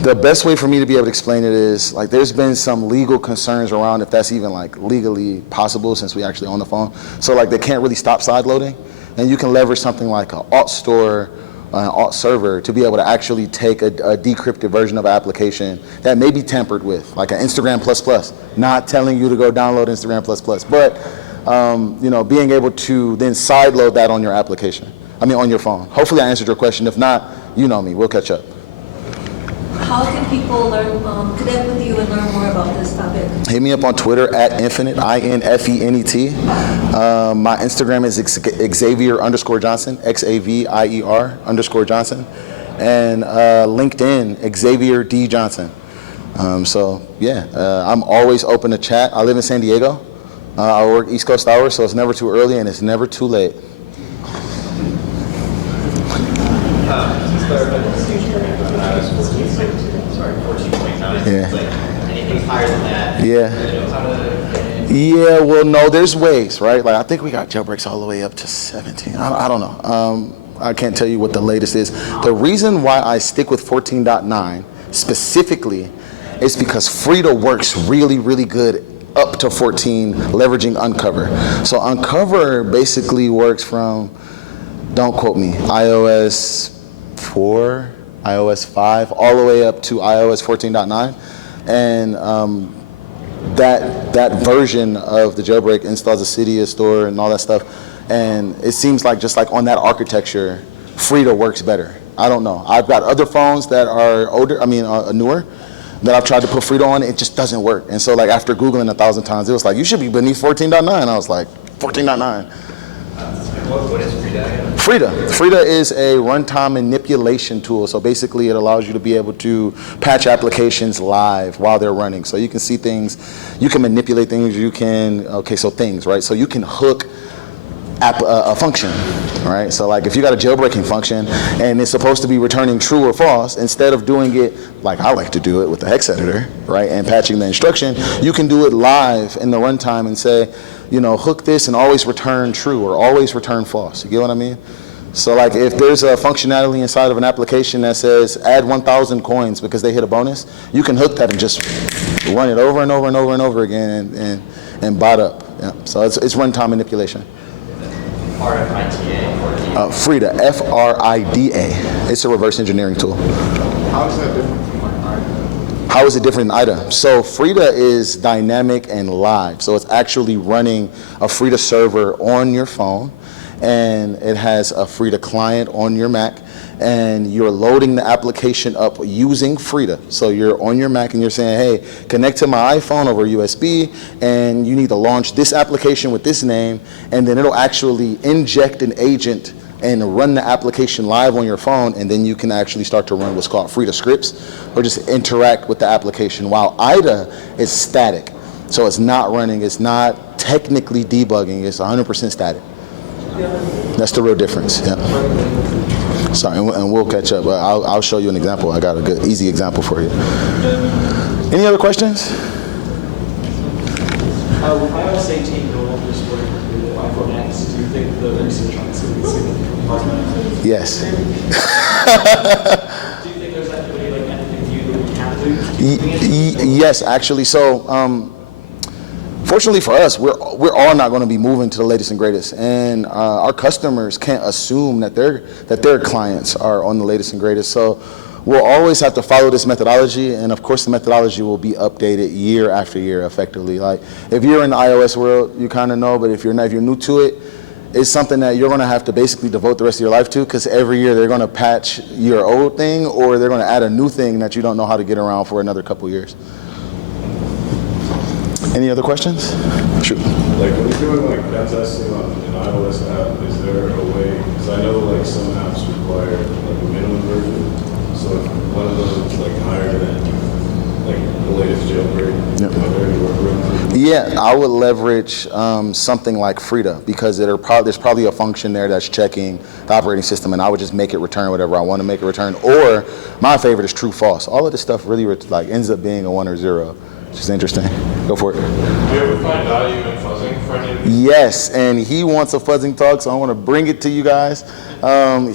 The best way for me to be able to explain it is there's been some legal concerns around if that's even legally possible since we actually own the phone. So they can't really stop side loading, and you can leverage something like an alt store, an alt server to be able to actually take a decrypted version of an application that may be tampered with, like an Instagram ++, not telling you to go download Instagram ++, but being able to then side load that on your application. On your phone. Hopefully I answered your question. If not, you know me, we'll catch up. How can people connect with you and learn more about this topic? Hit me up on Twitter at Infinite, INFENET. My Instagram is Xavier_Johnson, XAVIER_Johnson. And LinkedIn, Xavier D. Johnson. I'm always open to chat. I live in San Diego. I work East Coast hours, so it's never too early and it's never too late. Sorry, 14.9. Yeah. Like anything higher than that. Yeah. Yeah, well, no, there's ways, right? Like, I think we got jailbreaks all the way up to 17. I don't know. I can't tell you what the latest is. The reason why I stick with 14.9 specifically is because Frida works really, really good up to 14, leveraging Uncover. So Uncover basically works from, don't quote me, iOS 4, iOS 5, all the way up to iOS 14.9. And that version of the jailbreak installs a Cydia store and all that stuff. And it seems like just like on that architecture, Frida works better. I don't know. I've got other phones that are newer, that I've tried to put Frida on. It just doesn't work. And so like after Googling 1,000 times, it was like, you should be beneath 14.9. I was like, 14.9. What is Frida again? Frida is a runtime manipulation tool. So basically it allows you to be able to patch applications live while they're running. So you can see things, you can manipulate things, things, right? So you can hook a function, right? So like if you got a jailbreaking function and it's supposed to be returning true or false, instead of doing it like I like to do it with the hex editor, right, and patching the instruction, you can do it live in the runtime and say, hook this and always return true or always return false. You get what I mean? So like if there's a functionality inside of an application that says add 1,000 coins because they hit a bonus, you can hook that and just run it over and over and over and over again and bot up. Yeah. So it's runtime manipulation. RFITA? Frida, FRIDA. It's a reverse engineering tool. How is that different from like IDA? How is it different than IDA? So Frida is dynamic and live. So it's actually running a Frida server on your phone, and it has a Frida client on your Mac, and you're loading the application up using Frida. So you're on your Mac and you're saying, hey, connect to my iPhone over USB, and you need to launch this application with this name, and then it'll actually inject an agent and run the application live on your phone, and then you can actually start to run what's called Frida scripts, or just interact with the application, while IDA is static. So it's not running, it's not technically debugging, it's 100% static. That's the real difference, yeah. Sorry, and we'll catch up. I'll show you an example. I got a good, easy example for you. Any other questions? With iOS 18 no longer supporting the iPhone X, do you think the research on this is significantly positive? Yes. Do you think there's actually like anything new that we can do? Yes, actually. So, fortunately for us, we're all not going to be moving to the latest and greatest, and our customers can't assume that their clients are on the latest and greatest. So we'll always have to follow this methodology, and of course the methodology will be updated year after year effectively. Like if you're in the iOS world, you kind of know, but if you're new to it, it's something that you're going to have to basically devote the rest of your life to, because every year they're going to patch your old thing, or they're going to add a new thing that you don't know how to get around for another couple years. Any other questions? Shoot. Like when you're doing like pen testing on an iOS app, is there a way, because I know like some apps require like a minimum version, so if one of those is like higher than like the latest jailbreak, Yep. are there any workarounds? Yeah, I would leverage something like Frida, because there's probably a function there that's checking the operating system, and I would just make it return whatever I want to make it return. Or my favorite is true false. All of this stuff really like ends up being a 1 or 0. Which is interesting. Go for it. Do you ever find value in fuzzing for any of these? Yes, and he wants a fuzzing talk, so I want to bring it to you guys.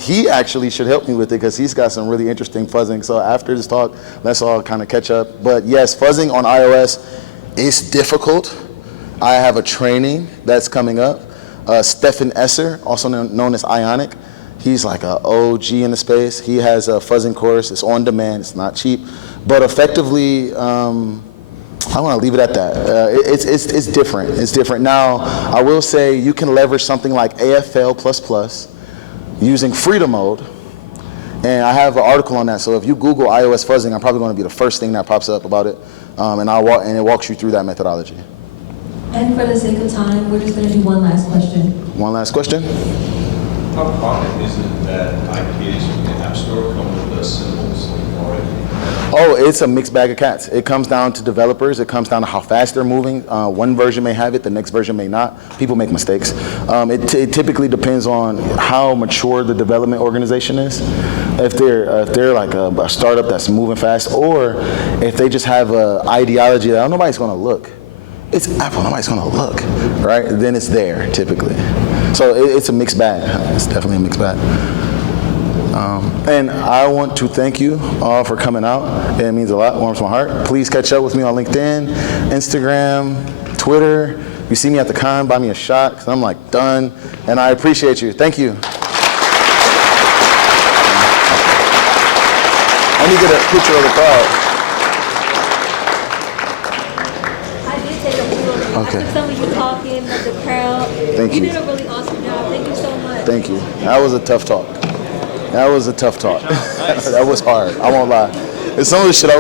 He actually should help me with it because he's got some really interesting fuzzing. So after this talk, let's all kind of catch up. But yes, fuzzing on iOS is difficult. I have a training that's coming up. Stefan Esser, also known as Ionic, he's like an OG in the space. He has a fuzzing course. It's on demand. It's not cheap, but effectively, I want to leave it at that. It's different. It's different. Now, I will say you can leverage something like AFL++ using Frida mode And I have an article on that, so if you Google iOS fuzzing, I'm probably going to be the first thing that pops up about it, and it walks you through that methodology. And for the sake of time, we're just going to do one last question. One last question? How common is it that IPAs from the App Store come with the symbols already? Oh, it's a mixed bag of cats. It comes down to developers. It comes down to how fast they're moving. One version may have it, the next version may not. People make mistakes. It typically depends on how mature the development organization is. If they're like a startup that's moving fast, or if they just have an ideology that nobody's going to look. It's Apple, nobody's going to look, right? Then it's there, typically. So it's a mixed bag. It's definitely a mixed bag. And I want to thank you all for coming out. It means a lot, warms my heart. Please catch up with me on LinkedIn, Instagram, Twitter. If you see me at the con, buy me a shot, because I'm like done. And I appreciate you. Thank you. Let me get a picture of the crowd. I did take a few of them. Okay. I took some of you talking, but the crowd. Thank you. You did a really awesome job. Thank you so much. Thank you. That was a tough talk. That was a tough talk. That was hard. I won't lie. It's some of the shit I